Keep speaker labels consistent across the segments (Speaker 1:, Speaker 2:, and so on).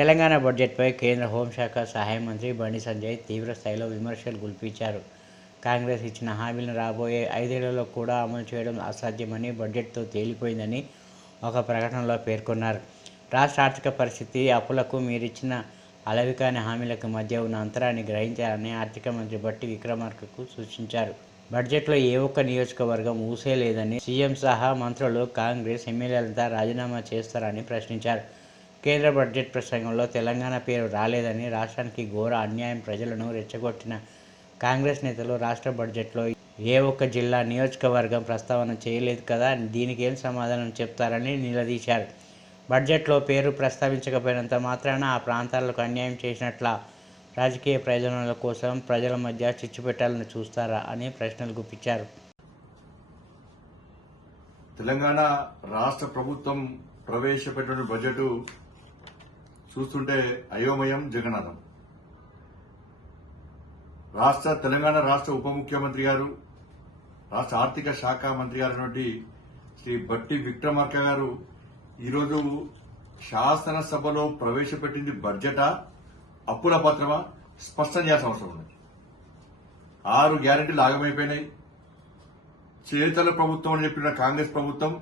Speaker 1: తెలంగాణ బడ్జెట్పై కేంద్ర హోంశాఖ సహాయ మంత్రి బండి సంజయ్ తీవ్ర స్థాయిలో విమర్శలు గుల్పించారు. కాంగ్రెస్ ఇచ్చిన హామీలను రాబోయే ఐదేళ్ళలో కూడా అమలు చేయడం అసాధ్యమని బడ్జెట్తో తేలిపోయిందని ఒక ప్రకటనలో పేర్కొన్నారు. రాష్ట్ర ఆర్థిక పరిస్థితి అప్పులకు మీరిచ్చిన అలవికాని హామీలకు మధ్య ఉన్న అంతరాన్ని గ్రహించాలని ఆర్థిక మంత్రి బట్టి విక్రమార్కకు సూచించారు. బడ్జెట్లో ఏ ఒక్క నియోజకవర్గం ఊసే లేదని సీఎం సహా మంత్రులు కాంగ్రెస్ ఎమ్మెల్యేలంతా రాజీనామా చేస్తారని ప్రశ్నించారు. కేంద్ర బడ్జెట్ ప్రసంగంలో తెలంగాణ పేరు రాలేదని రాష్ట్రానికి ఘోర అన్యాయం ప్రజలను రెచ్చగొట్టిన కాంగ్రెస్ నేతలు రాష్ట్ర బడ్జెట్లో ఏ ఒక్క జిల్లా నియోజకవర్గం ప్రస్తావన చేయలేదు కదా దీనికి ఏం సమాధానం చెప్తారని నిలదీశారు. బడ్జెట్లో పేరు ప్రస్తావించకపోయినంత మాత్రాన ఆ ప్రాంతాలకు అన్యాయం చేసినట్ల రాజకీయ ప్రయోజనాల కోసం ప్రజల మధ్య చిచ్చు పెట్టాలని చూస్తారా అని ప్రశ్నలు గుప్పించారు.
Speaker 2: తెలంగాణ రాష్ట్ర ప్రభుత్వం ప్రవేశపెట్టిన బడ్జెట్ చూస్తుంటే అయోమయం జగన్నాథం. రాష్ట్ర తెలంగాణ రాష్ట్ర ఉప ముఖ్యమంత్రి గారు రాష్ట్ర ఆర్థిక శాఖ మంత్రి గారైనటువంటి శ్రీ బట్టి విక్రమార్క గారు ఈరోజు శాసనసభలో ప్రవేశపెట్టింది బడ్జెటా అప్పుల పత్రమా? స్పష్టం చేయాల్సిన అవసరం ఉంది. ఆరు గ్యారెంటీలు ఆగమైపోయినాయి. చేతల ప్రభుత్వం అని చెప్పిన కాంగ్రెస్ ప్రభుత్వం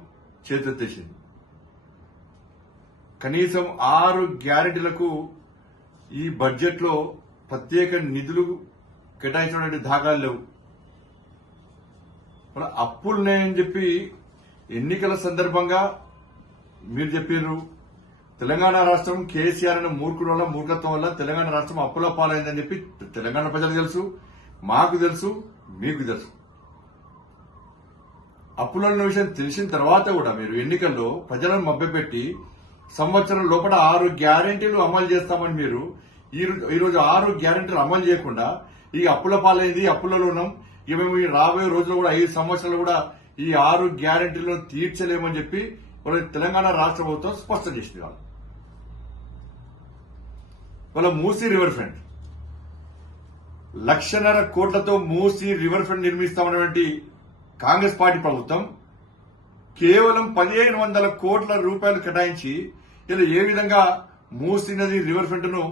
Speaker 2: చేతెత్తేసింది కనీసం ఆరు గ్యారెంటీలకు ఈ బడ్జెట్లో ప్రత్యేక నిధులు కేటాయించినటువంటి దాఖలు లేవు. మన అప్పులున్నాయని చెప్పి ఎన్నికల సందర్భంగా మీరు చెప్పారు తెలంగాణ రాష్ట్రం కేసీఆర్ అనే మూర్ఖుడు వల్ల మూర్ఖత్వం వల్ల తెలంగాణ రాష్ట్రం అప్పుల పాలైందని చెప్పి తెలంగాణ ప్రజలకు తెలుసు మాకు తెలుసు మీకు తెలుసు. అప్పుల విషయం తెలిసిన తర్వాత కూడా మీరు ఎన్నికల్లో ప్రజలను మభ్యపెట్టి సంవత్సరం లోపల ఆరు గ్యారెంటీలు అమలు చేస్తామని మీరు ఈ రోజు- ఆరు గ్యారెంటీలు అమలు చేయకుండా ఈ అప్పుల పాలైంది అప్పులలో ఉన్నాం. ఇవి రాబోయే రోజుల్లో కూడా ఐదు సంవత్సరాలు కూడా ఈ ఆరు గ్యారంటీలను తీర్చలేమని చెప్పి తెలంగాణ రాష్ట్ర ప్రభుత్వం స్పష్టం చేసింది వాళ్ళు వాళ్ళ మూసీ రివర్ ఫ్రంట్. లక్షన్నర కోట్లతో మూసి రివర్ ఫ్రంట్ నిర్మిస్తామన్నటువంటి కాంగ్రెస్ పార్టీ ప్రభుత్వం కేవలం పదిహేను వందల కోట్ల రూపాయలు కేటాయించి ఇలా ఏ విధంగా మూసీ నది రివర్ ఫ్రంట్ను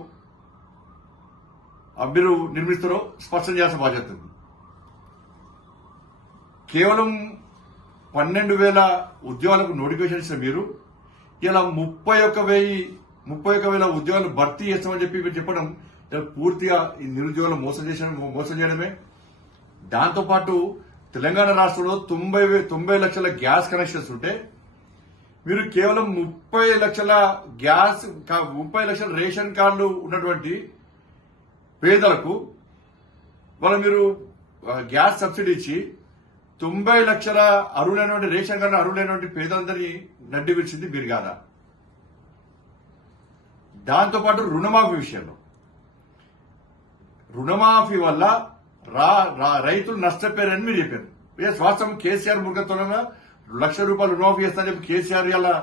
Speaker 2: మీరు నిర్మిస్తారో స్పష్టం చేయాల్సిన బాధ్యత ఉంది. కేవలం పన్నెండు వేల ఉద్యోగాలకు నోటిఫికేషన్ ఇచ్చిన మీరు ఇలా ముప్పై ఒక్క వెయ్యి ముప్పై ఒక్క వేల ఉద్యోగాలు భర్తీ చేస్తామని చెప్పి మీరు చెప్పడం ఇలా పూర్తిగా ఈ నిరుద్యోగులు మోసం చేసిన మోసం చేయడమే. దాంతోపాటు తెలంగాణ రాష్ట్రంలో తొంభై తొంభై లక్షల గ్యాస్ కనెక్షన్స్ ఉంటే మీరు కేవలం ముప్పై లక్షల గ్యాస్ ముప్పై లక్షల రేషన్ కార్డులు ఉన్నటువంటి పేదలకు వాళ్ళు మీరు గ్యాస్ సబ్సిడీ ఇచ్చి తొంభై లక్షల అరువులైనటువంటి రేషన్ కార్డు అరువులైనటువంటి పేదలందరినీ నడ్డి విడిచింది మీరు కాదా? దాంతోపాటు రుణమాఫీ విషయంలో. రుణమాఫీ వల్ల రైతులు నష్టపోయారని మీరు చెప్పారు. ఏ స్వాస్థ్యం కేసీఆర్ ముఖత్వంగా లక్ష రూపాయలు రుణమాఫీ చేస్తారని చెప్పి కేసీఆర్ ఇలా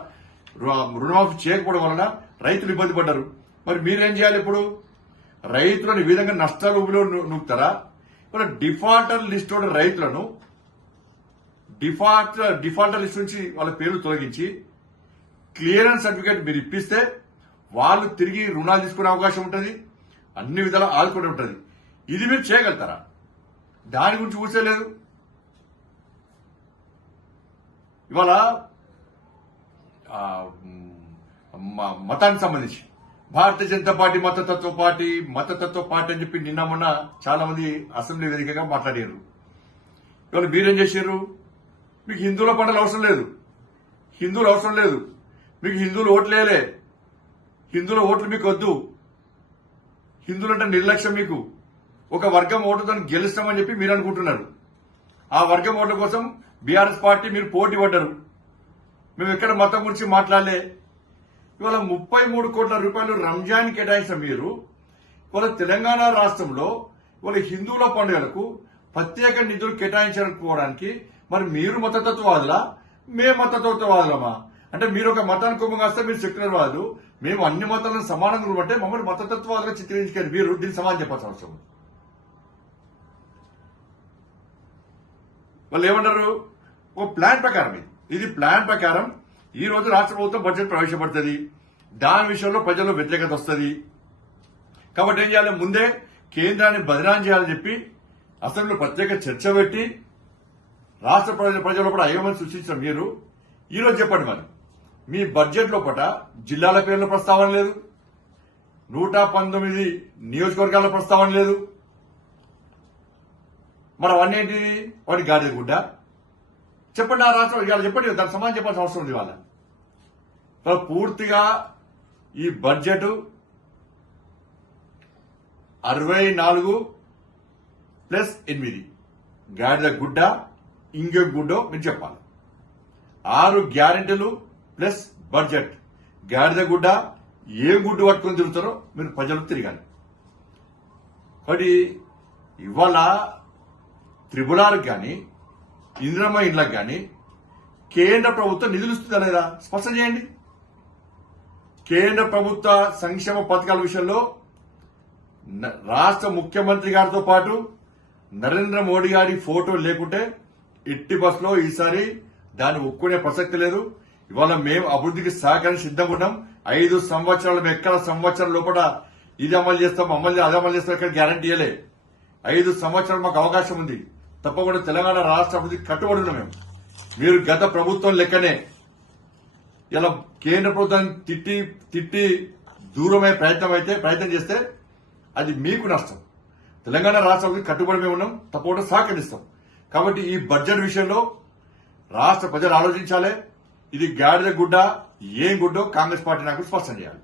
Speaker 2: రుణమాఫీ చేయకపోవడం వలన రైతులు ఇబ్బంది పడ్డారు. మరి మీరేం చేయాలి ఇప్పుడు? రైతులను ఈ విధంగా నష్టాలు ఊబిలో నూపుతారా మరి డిఫాల్టర్ లిస్ట్ ఉన్న రైతులను డిఫాల్ట్ డిఫాల్టర్ లిస్ట్ నుంచి వాళ్ళ పేర్లు తొలగించి క్లియరెన్స్ సర్టిఫికేట్ మీరు ఇప్పిస్తే వాళ్ళు తిరిగి రుణాలు తీసుకునే అవకాశం ఉంటుంది. అన్ని విధాలా ఆదుకునే ఉంటుంది. ఇది మీరు చేయగలుగుతారా? దాని గురించి కూర్చోలేదు ఇవాళ మతానికి సంబంధించి భారతీయ జనతా పార్టీ మతతత్వ పార్టీ మతతత్వ పార్టీ అని చెప్పి నిన్న మొన్న చాలా మంది అసెంబ్లీ వేదికగా మాట్లాడారు. ఇవాళ మీరేం చేశారు? మీకు హిందువుల పంటలు అవసరం లేదు. హిందువులు అవసరం లేదు. మీకు హిందువులు ఓట్లేలే హిందువుల ఓట్లు మీకు వద్దు. హిందువులంటే నిర్లక్ష్యం మీకు. ఒక వర్గం ఓటుతో గెలుస్తామని చెప్పి మీరు అనుకుంటున్నారు. ఆ వర్గం ఓట్ల కోసం బీఆర్ఎస్ పార్టీ మీరు పోటీ పడ్డారు. మేము ఎక్కడ మతం గురించి మాట్లాడలే. ఇవాళ ముప్పై మూడు కోట్ల రూపాయలు రంజాన్ కేటాయించిన మీరు ఇవాళ తెలంగాణ రాష్ట్రంలో ఇవాళ హిందువుల పండుగలకు ప్రత్యేక నిధులు కేటాయించకపోవడానికి మరి మీరు మతతత్వవాదులా మేము మతతత్వవాదులమా అంటే మీరు ఒక మతానికి కొమ్ము కాస్తే మీరు సెక్యులర్వాదులు మేము అన్ని మతాలను సమానంగా ఉంటే మమ్మల్ని మతతత్వవాదులుగా చిత్రించుకొని మీరు. దీనికి సమాధానం చెప్పాల్సిన అవసరం వాళ్ళు ఏమన్నారు ఒక ప్లాన్ ప్రకారం ఇది ఇది ప్లాన్ ప్రకారం ఈ రోజు రాష్ట్ర ప్రభుత్వం బడ్జెట్ ప్రవేశపెడుతుంది. దాని విషయంలో ప్రజల్లో వ్యతిరేకత వస్తుంది. కాబట్టి ఏం చేయాలి? ముందే కేంద్రాన్ని బదిలాం చేయాలని చెప్పి అసెంబ్లీలో ప్రత్యేక చర్చ పెట్టి రాష్ట్ర ప్రజల ప్రజల్లో కూడా అయోమని సృష్టించిన మీరు. ఈరోజు చెప్పండి మరి. మీ బడ్జెట్ లోపల జిల్లాల పేర్ల ప్రస్తావన లేదు. నూట పంతొమ్మిది నియోజకవర్గాల ప్రస్తావన లేదు. మరి వన్ ఏంటిది వాటి గాడిద గుడ్డ. చెప్పండి ఆ రాష్ట్రం ఇవాళ చెప్పండి దానికి సమాధానం చెప్పాల్సిన అవసరం ఉంది ఇవాళ. ఇవాళ పూర్తిగా ఈ బడ్జెట్ అరవై నాలుగు ప్లస్ ఎనిమిది. గాడిద గుడ్డ ఇంకొక గుడ్డో మీరు చెప్పాలి. ఆరు గ్యారెంటీలు ప్లస్ బడ్జెట్. గాడిద గుడ్డ ఏ గుడ్డు పట్టుకొని తిరుగుతారో మీరు ప్రజలు తిరగాలి కాబట్టి ఇవాళ త్రిపులాలకు కానీ ఇందిరమ్మ ఇండ్లకు కానీ కేంద్ర ప్రభుత్వం నిధులు ఇస్తుందా లేదా? స్పష్టం చేయండి. కేంద్ర ప్రభుత్వ సంక్షేమ పథకాల విషయంలో రాష్ట్ర ముఖ్యమంత్రి గారితో పాటు నరేంద్ర మోడీ గారి ఫోటో లేకుంటే ఎట్టి బస్సులో ఈసారి దాన్ని ఒక్కునే ప్రసక్తి లేదు. ఇవాళ మేము అభివృద్ధికి సహకరించి సిద్ధంగా ఉన్నాం. ఐదు సంవత్సరాలు ఎక్కడ సంవత్సరం లోపల ఇది అమలు చేస్తాం అమలు అది అమలు చేస్తాం ఇక్కడ గ్యారంటీ ఇవ్వలే ఐదు సంవత్సరాలు మాకు అవకాశం ఉంది. తప్పకుండా తెలంగాణ రాష్ట్ర అభివృద్ధికి కట్టుబడి ఉన్నాం మేము. మీరు గత ప్రభుత్వం లెక్కనే ఇలా కేంద్ర ప్రభుత్వాన్ని తిట్టి తిట్టి దూరమయ్యే ప్రయత్నం అయితే ప్రయత్నం చేస్తే అది మీకు నష్టం. తెలంగాణ రాష్ట్ర రాష్ట్రానికి కట్టుబడి మేము ఉన్నాం తప్పకుండా సహకరిస్తాం. కాబట్టి ఈ బడ్జెట్ విషయంలో రాష్ట్ర ప్రజలు ఆలోచించాలి. ఇది గాడిద గుడ్డ ఏం గుడ్డో కాంగ్రెస్ పార్టీ నాకు స్పష్టం చేయాలి.